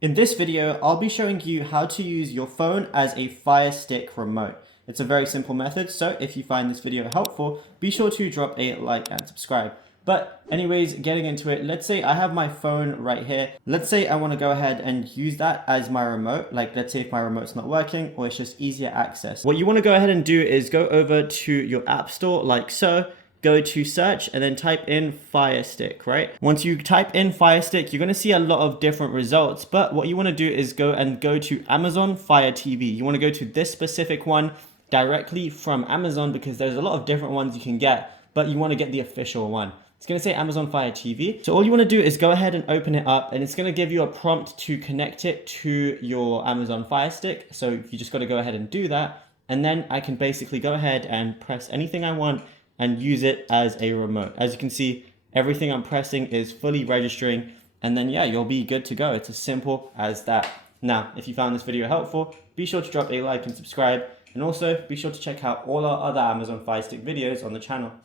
In this video, I'll be showing you how to use your phone as a Fire Stick remote. It's a very simple method, so if you find this video helpful, be sure to drop a like and subscribe. But anyways, getting into it, let's say I have my phone right here. Let's say I want to go ahead and use that as my remote. Like, let's say if my remote's not working or it's just easier access. What you want to go ahead and do is go over to your app store like so. Go to search and then type in Fire Stick, right? Once you type in Fire Stick, you're going to see a lot of different results, but what you want to do is go to Amazon Fire TV. You want to go to this specific one directly from Amazon because there's a lot of different ones you can get, but you want to get the official one. It's going to say Amazon Fire TV. So all you want to do is go ahead and open it up, and it's going to give you a prompt to connect it to your Amazon Fire Stick. So you just got to go ahead and do that. And then I can basically go ahead and press anything I want and use it as a remote. As you can see, everything I'm pressing is fully registering, and then yeah, you'll be good to go. It's as simple as that. Now, if you found this video helpful, be sure to drop a like and subscribe, and also be sure to check out all our other Amazon Fire Stick videos on the channel.